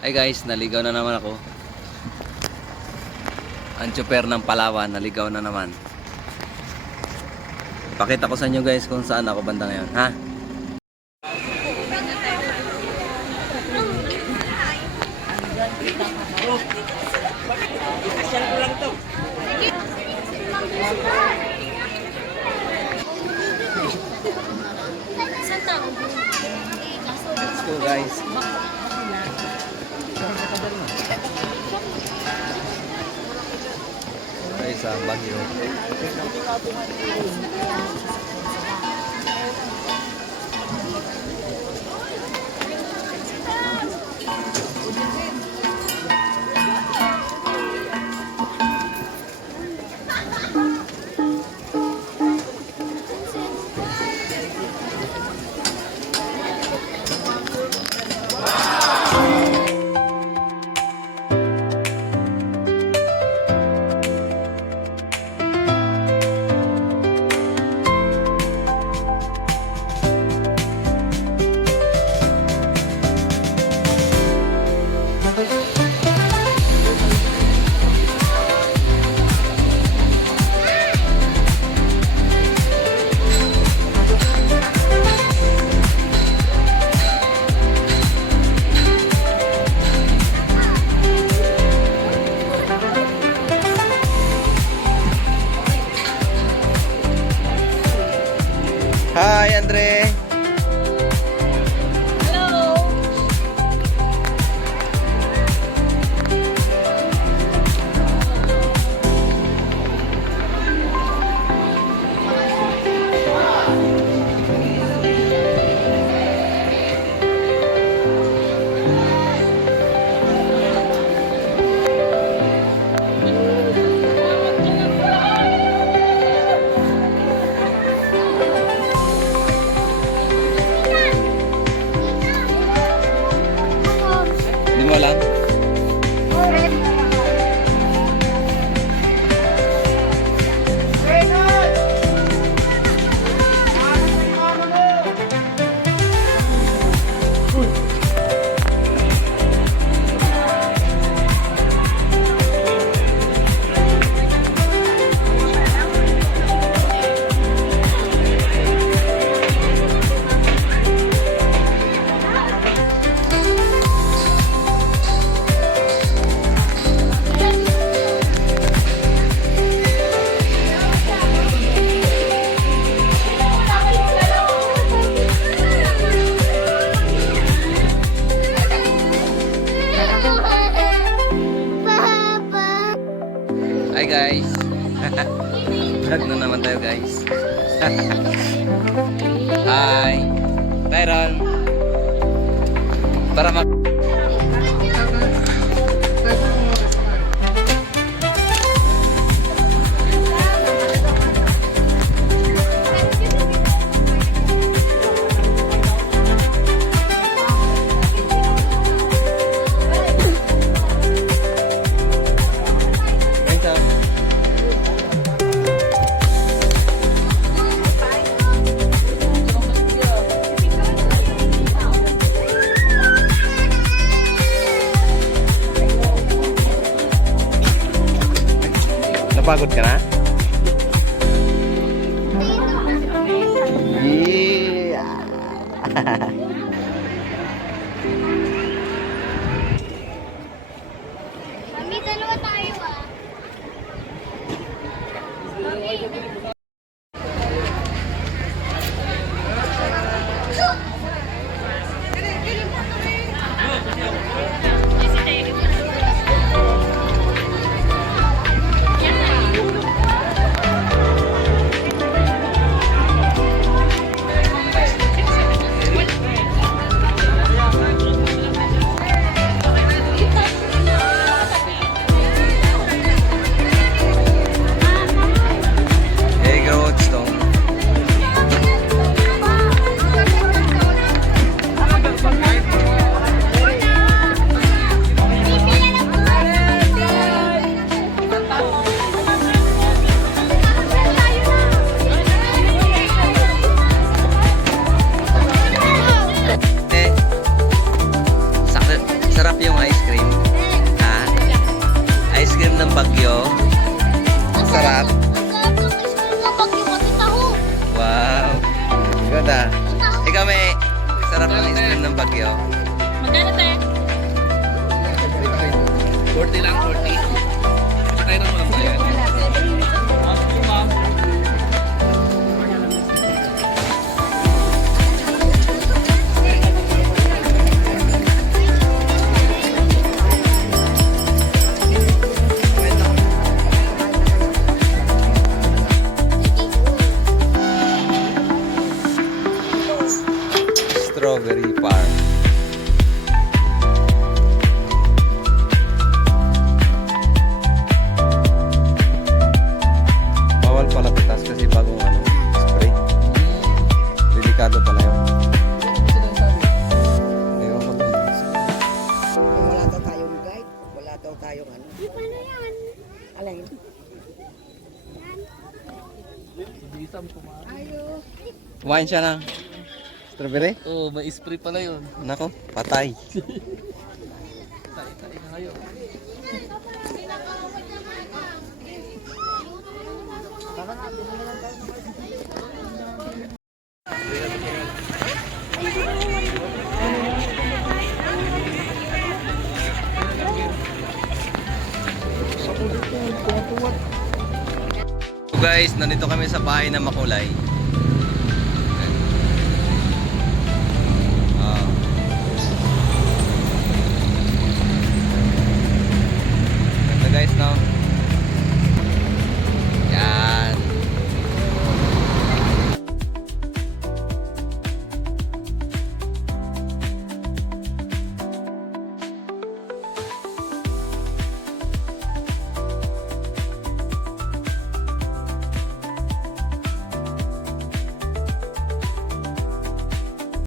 Ay guys, naligaw na naman ako. Ang tsuper ng Palawan, naligaw na naman. Pakita ko sa inyo guys kung saan ako banda ngayon, ha? Let's go guys. Tayo sa Baguio. Hi, Andre. Hindi mo alam? Hi guys. Vlog na naman tayo guys. Hi. Tyron. Para mag Napagod ka na? Yeah. Mami, dalawa tayo ah. Sarap yung ice Sarap. Ang sarap ng ice cream na bagyo kasi taho. Wow. Ganda. Ikaw may sarap ng ice cream ng Bagyo. Magkano tayo? 40 lang, 40. Sakay na mo lang tayo. Ma'am. Strawberry Farm. Bawal pala pitas kasi bagong spray. Delikado pala yun. Ewan ko doon. Wala daw tayong guide, wala daw tayong ano. Paano yan? Alin? Kumain siya ng strawberry? Oh, may spray pala yun. Nako, patay. Tayo na kayo. So guys, nandito kami sa bahay ng Makulay.